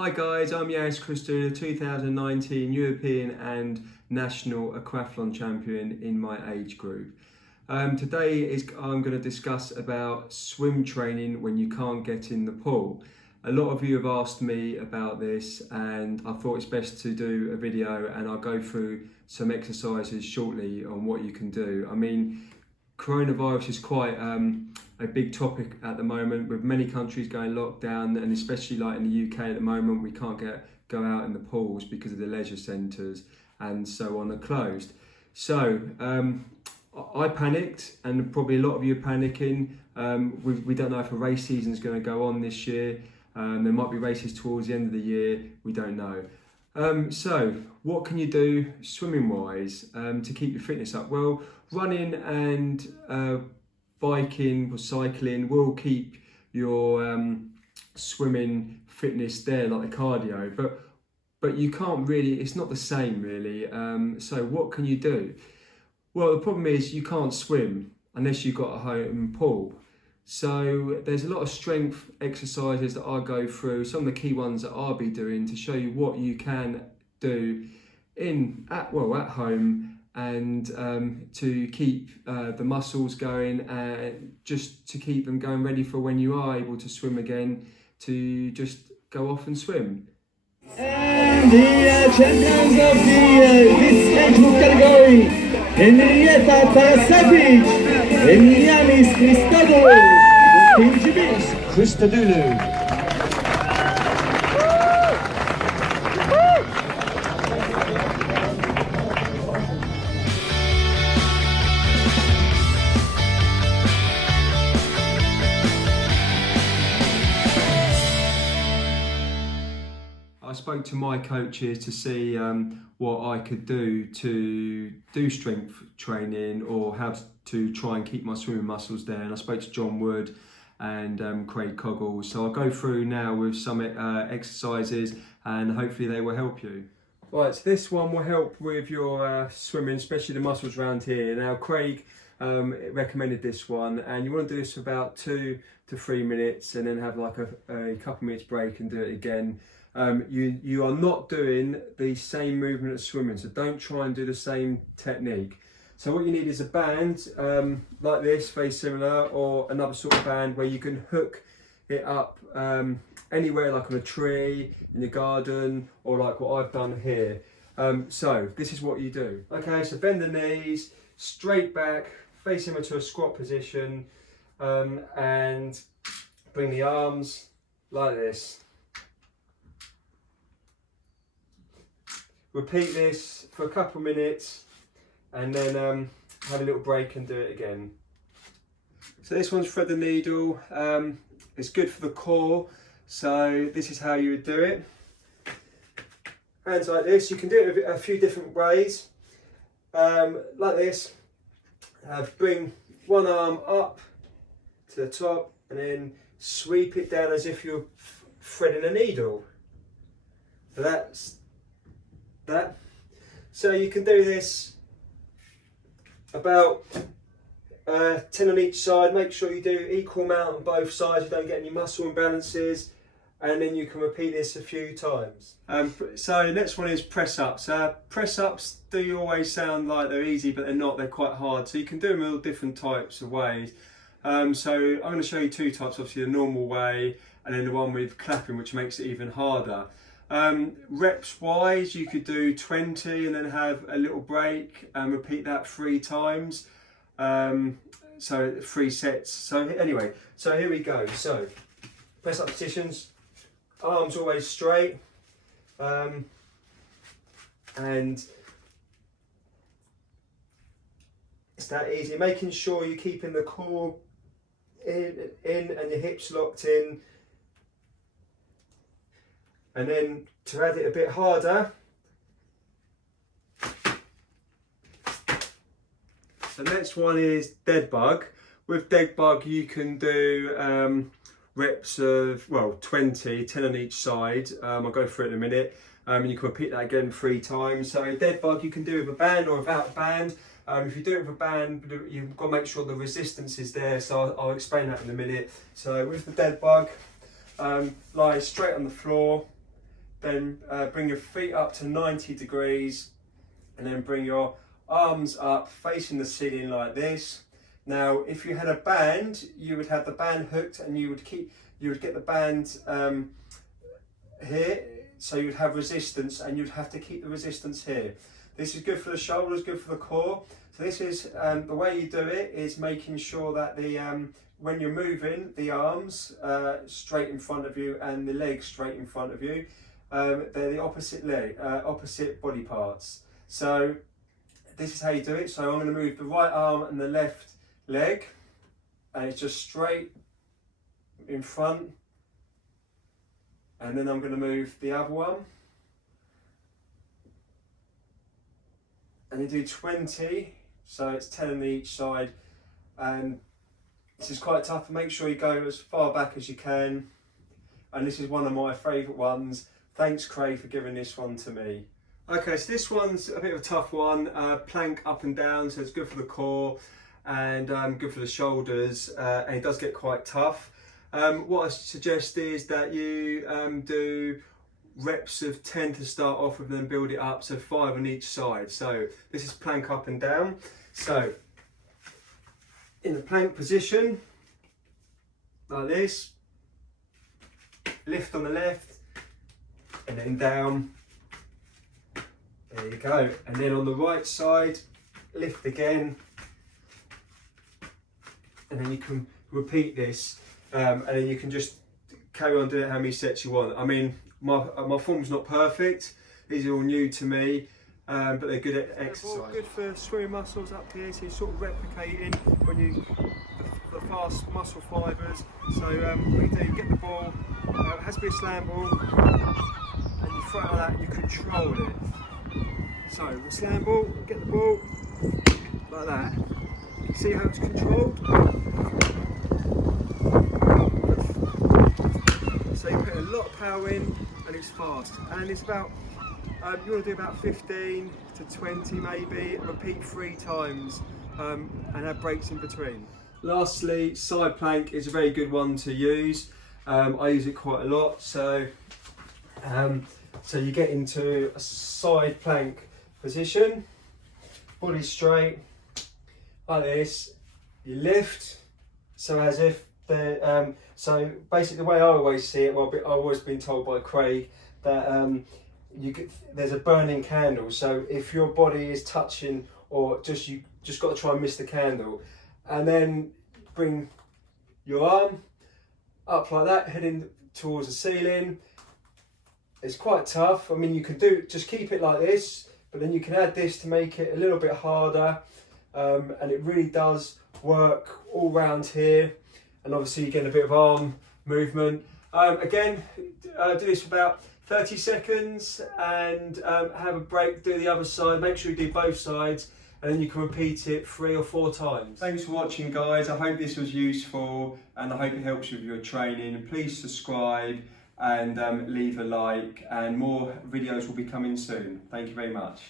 Hi guys, I'm Yanis Christou, 2019 European and National Aquathlon Champion in my age group. Today I'm going to discuss about swim training when you can't get in the pool. A lot of you have asked me about this and I thought it's best to do a video, and I'll go through some exercises shortly on what you can do. I mean, coronavirus is quite a big topic at the moment, with many countries going lockdown, and especially like in the UK at the moment, we can't go out in the pools because of the leisure centres and so on are closed. So I panicked, and probably a lot of you are panicking. We don't know if a race season is going to go on this year. There might be races towards the end of the year, we don't know. So what can you do swimming wise to keep your fitness up? Well, running and biking or cycling will keep your swimming fitness there, like the cardio, but you can't really, it's not the same really. So what can you do? Well, the problem is you can't swim unless you've got a home pool. So there's a lot of strength exercises that I go through, some of the key ones that I'll be doing to show you what you can do at home, and to keep the muscles going, and just to keep them going ready for when you are able to swim again, to just go off and swim. And the champions of this age group category, Henrietta Parasavic, Emilianis Christodoulou, Christodoulou. I spoke to my coaches to see what I could do to do strength training, or how to try and keep my swimming muscles there. And I spoke to John Wood and Craig Coggles. So I'll go through now with some exercises, and hopefully they will help you. Right, so this one will help with your swimming, especially the muscles around here. Now, Craig recommended this one, and you want to do this for about 2 to 3 minutes, and then have like a couple minutes break and do it again. You are not doing the same movement as swimming, so don't try and do the same technique. So what you need is a band like this, very similar, or another sort of band where you can hook it up anywhere, like on a tree, in the garden, or like what I've done here. So this is what you do. Okay, so bend the knees, straight back, face similar to a squat position, and bring the arms like this. Repeat this for a couple of minutes, and then have a little break and do it again. So this one's thread the needle. It's good for the core, so this is how you would do it. Hands like this. You can do it a few different ways. Like this. Bring one arm up to the top, and then sweep it down as if you're threading a needle. So that's that. So you can do this about 10 on each side. Make sure you do equal amount on both sides, you don't get any muscle imbalances, and then you can repeat this a few times. So next one is press ups. Press ups do always sound like they're easy, but they're not, they're quite hard. So you can do them in all different types of ways. So I'm going to show you 2 types, obviously the normal way, and then the one with clapping, which makes it even harder. Reps wise, you could do 20 and then have a little break and repeat that 3 times. So 3 sets. So anyway, so here we go. So press up positions, arms always straight, and it's that easy. Making sure you're keeping the core in and your hips locked in. And then to add it a bit harder, the next one is dead bug. With dead bug you can do reps of 20, 10 on each side. I'll go through it in a minute. And you can repeat that again 3 times. So dead bug you can do with a band or without a band. If you do it with a band, you've got to make sure the resistance is there, so I'll explain that in a minute. So with the dead bug, lie straight on the floor, then bring your feet up to 90 degrees, and then bring your arms up facing the ceiling like this. Now, if you had a band, you would have the band hooked, and you would get the band here, so you would have resistance, and you'd have to keep the resistance here. This is good for the shoulders, good for the core. So this is the way you do it is making sure that the when you're moving the arms straight in front of you and the legs straight in front of you. They're the opposite body parts. So this is how you do it. So I'm going to move the right arm and the left leg, and it's just straight in front. And then I'm going to move the other one. And you do 20, so it's 10 on each side. And this is quite tough. Make sure you go as far back as you can. And this is one of my favourite ones. Thanks, Craig, for giving this one to me. Okay, so this one's a bit of a tough one. Plank up and down, so it's good for the core and good for the shoulders. And it does get quite tough. What I suggest is that you do reps of 10 to start off with, and then build it up, so 5 on each side. So this is plank up and down. So in the plank position, like this, lift on the left, and then down. There you go. And then on the right side, lift again, and then you can repeat this, and then you can just carry on doing it how many sets you want. I mean, my form's not perfect. These are all new to me, but they're good at exercise. All good for swimming muscles up here, so you're sort of replicating when the fast muscle fibres. So what you do, you get the ball, it has to be a slam ball, and you throw it like that, and you control it. So the slam ball, get the ball, like that. See how it's controlled? So you put a lot of power in, and it's fast. And it's about, you want to do about 15 to 20 maybe, repeat 3 times, and have breaks in between. Lastly, side plank is a very good one to use. I use it quite a lot. So you get into a side plank position, body straight, like this. You lift, so as if so basically the way I always see it, well, I've always been told by Craig that there's a burning candle. So if your body is touching, or you just got to try and miss the candle, and then bring your arm up like that, heading towards the ceiling. It's quite tough. I mean, you can just keep it like this, but then you can add this to make it a little bit harder, and it really does work all round here. And obviously you get a bit of arm movement. Again, do this for about 30 seconds and have a break, do the other side, make sure you do both sides, and then you can repeat it 3 or 4 times. Thanks for watching, guys. I hope this was useful, and I hope it helps you with your training. Please subscribe and leave a like, and more videos will be coming soon. Thank you very much.